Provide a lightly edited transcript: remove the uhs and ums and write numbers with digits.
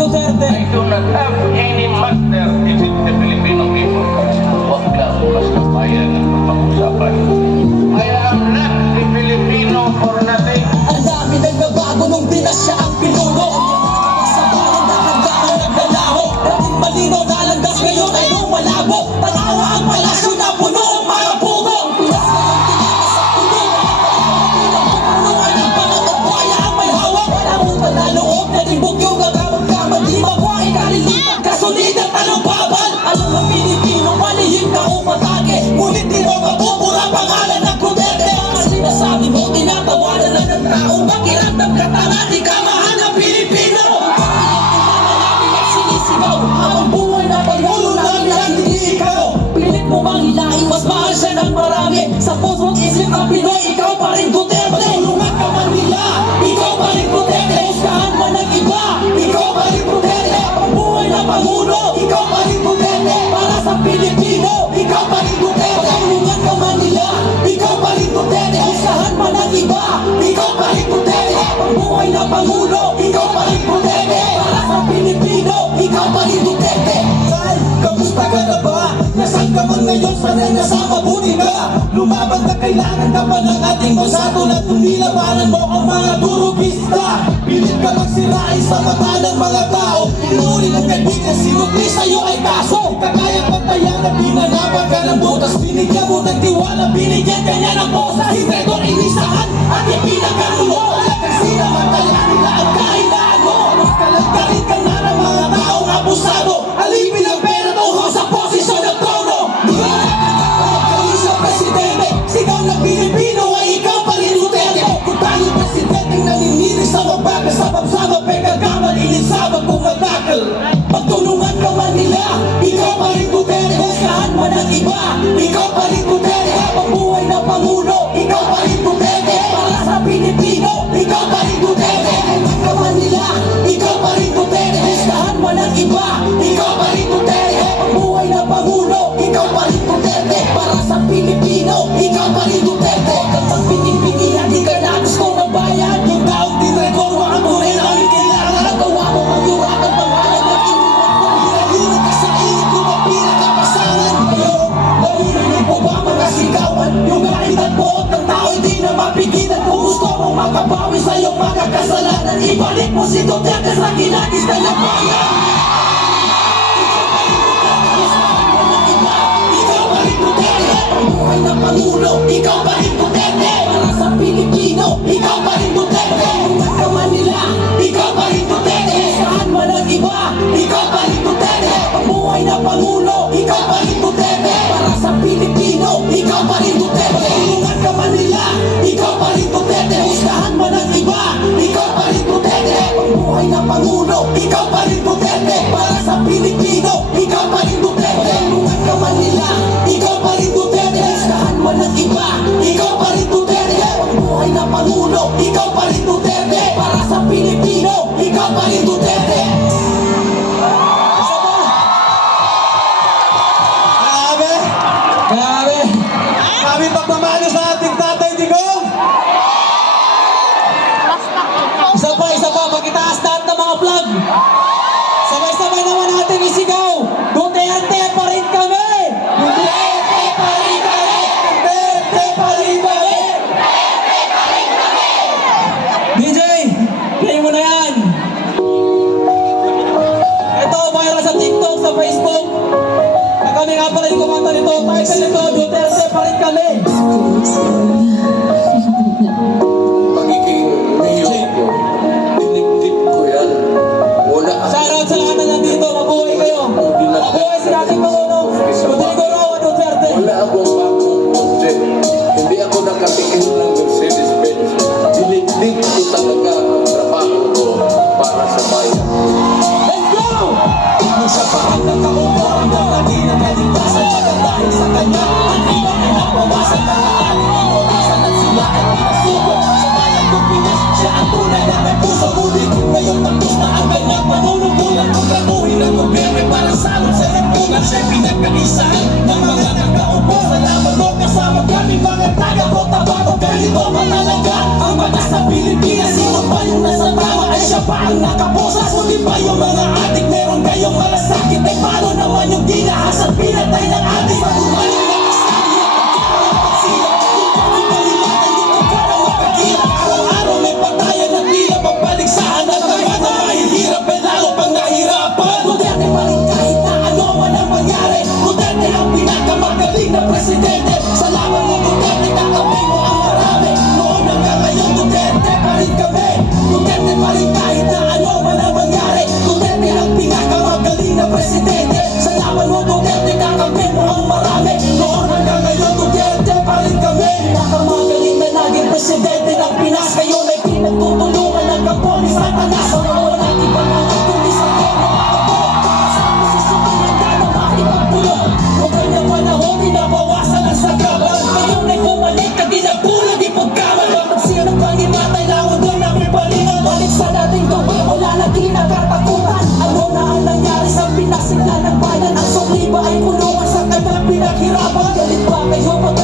Duterte. I do not have any master with the Filipino people. Huwag lang basta bayan ng pag-usapan. I am not a Filipino for nothing. Ang dami nagbabago nung pinasya ang pinuno. Sa bayan na handa ang naglalaho. Dating malinaw na landas ngayon ay lumalabo. Tanawa ang palasyo na puno ang mga pugo. Ang Pinas ngayon tinakas ang puno. Ang punuan ng pangatagwaya ang may hawak. Wala mong panaloob na rimbog yung gagamang-gamang. Di makuha ikalilipat kasunod ang talumpabal. Alam ang Pilipino malihim ka umatake. Ngunit di mo mapupura pangalan ng Duterte. Ang sinasabi mo tinatawanan na ng taong pakiramdam ka tanga. Di ka mahal ng Pilipino. Habang buhay na Pangulo namin at hindi ikaw. Pilit mo mang hilahin, mas mahal siya ng marami. Sa puso't isip ng Pinoy, ikaw pa rin Duterte. Tulungan ka man nila, ikaw pa rin Duterte. Huskahan man ng iba, ikaw pa rin Duterte. Habang buhay na Pangulo, ikaw pa rin Duterte. Para sa Pilipino, ikaw pa rin Duterte. Tulungan ka man nila, ikaw pa rin Duterte. Huskahan man ng iba, ikaw pa rin Duterte. Habang buhay na Pangulo, ikaw pa rin Duterte. Para sa Pilipino, ikaw pa rin Duterte. Ay, kamusta ka na ba? Nasaan ka man ngayon? Sana'y nasa mabuti ka. Lumaban ka, kailangan ka pa ng ating bansa. Tulad kung nilabanan mo ang mga durugista. Pilit ka magsirain sa mata ng mga tao. Inuuli ng kaibigan, sinukli sa'yo ay kaso. Kakayang pagtayan na pinanaban ka ng butas. Binigyan mo ng tiwala, binigyan ka niya ng posa. Hindi ko inisahan at ipinagkanulo. Talagang sinamantala nila ang kahinaan mo. Kalagkarin ka na ng mga taong abusado. Alipin ang pera tungo sa posisyon ng trono. Di ba nakakapagkaroon sa presidente? Sigaw ng Pilipino ay ikaw pa rin Duterte. Kung tayong presidenteng naninilis sa mabagal sa pamsama, pegagaman, inisabag kung matakal. Pagtulungan ka man nila, ikaw pa rin Duterte. Huskahan man ang iba, ikaw pa rin Duterte. Habang buhay na Pangulo, ikaw pa rin Duterte. Para sa Pilipino, ikaw pa rin Duterte. Tulungan ka man nila, ikaw pa rin Duterte. Huskahan man ang iba, ikaw pa rin Duterte. Habang buhay na Pangulo, ikaw pa rin Duterte. Para sa Pilipino, ikaw pa rin Duterte. Kapag pining-pinihan, di ka na gusto ng bayan. Yung taong tinrecord, ang tunay namin kailangan. Nagawa mo ang yurakan, pangalan ng inuwan mo. Hinahirap ka sa init, yung ang pinakapasangan. Ngayon, narinig mo ba mga sigawan? Yung kaitan mo ng tao, hindi na mapigilan. Kung gusto mong makabawi sa iyong mga kasalanan, ibalik mo si Duterte sa kinagis na ng bayan. Buhay na Pangulo, ikaw pa rin Duterte. Para sa Pilipino, ikaw pa rin Duterte. Tulungan ka man nila, ikaw pa rin Duterte. Huskahan man ang iba, ikaw pa rin Duterte. Buhay na Pangulo, ikaw pa rin Duterte. Para sa Pilipino, ikaw pa rin Duterte. Tulungan ka man nila, ikaw pa rin Duterte. Huskahan man ang iba, ikaw pa rin Duterte. Buhay na Pangulo, ikaw pa rin Duterte. Para sa Pilipino, ikaw pa rin Duterte. Tulungan ka man nila, ikaw pa rin Duterte. Huskahan man ang iba, ikaw pa rin Duterte. Buhay na Pangulo, ikaw pa rin Duterte. Para sa Pilipino, ikaw pa rin Duterte. Grabe! Grabe! Grabe pagmamahal sa ating Tatay Digong! Isa pa, magitaas lahat ng mga vlog. Sabay-sabay naman natin isigaw. Duterte pa rin kami! Duterte pa rin kami! Duterte pa rin kami! DJ, play mo na yan. Ito, viral sa TikTok, sa Facebook. Na kami nga pala yung kumanta nito. Title nito, Duterte pa rin kami. Pagiging mayor ko, dinip-dip ko yan. Wala Shoutout sa lahat na nandito. Mabuhay kayo. Mabuhay si ating Pangulong Rodrigo Roa Duterte. Wala akong bagong content. Hindi ako nakatingin ng Mercedes-Benz. Dinip-dip ko talaga ang trabaho ko para sa bayan. Let's go! Sa parang nakaupuan na hindi na naligtasan. Dahil sa kanya, ang iba ay napawasan. Ang ating inorasan at sila ay pinasuko. Sa bayan kong Pinas, siya ang tunay na may puso. Ulit ngayon tapos na ang kanyang panunungkulan. Ang tratuhin ng gobyerno para sa amin sa lipunan. Siya'y pinagkaisahan ng mga nakaupo. Salamat mo kasama kami mga taga-Cotabato. Ganito ba talaga ang batas sa Pilipinas? Sino pa yung nasa tama ay siya pa ang nakaposa? Sulit ba yung mga adik? Meron kayong malasakit? Eh paano naman yung ginahas at pinatay ng adik? Sa umaling nakasali at pagkakalang pagsilap, yung bakit kalimatan yung pagkarang makagilap. Araw-araw may patayan at tila pagbaliksaan at ang mga mahihirap ay lalo pang nahirapan. Duterte pa rin kahit na ano man ang mangyari. Duterte ang pinakamagaling na presidente. Salamat mo Duterte, kakamay mo ang marami. Noon hanggang ngayon Duterte pa rin kami. Duterte pa rin kahit na ano man ang mangyari. Duterte ang pinakamagaling na presidente. Salamat mo Duterte, kakamay mo ang marami. Noon hanggang ngayon Duterte pa rin kami. Pinakamagaling na naging presidente ng Pinas. Ngayon ay pinagtutulungan ng kapolis at tanas. Walang ibang ang tulis ang tono. Sa posisyon ng handa na makipagpulong. Noong kanyang panahon, pinabawasan ang sagawan. Ngayon ay bumalik at dinagpulong di pagkaman. Kapag siya ng pangimatay, lawan doon na may palingan. Balik sa dating gawin, wala na kinakatakutan. Ano na ang nangyari sa Pinas, sila ng bayan. Ang sukli ba ay pulungan sa kanyang pinaghirapan? Galit ba kayo pag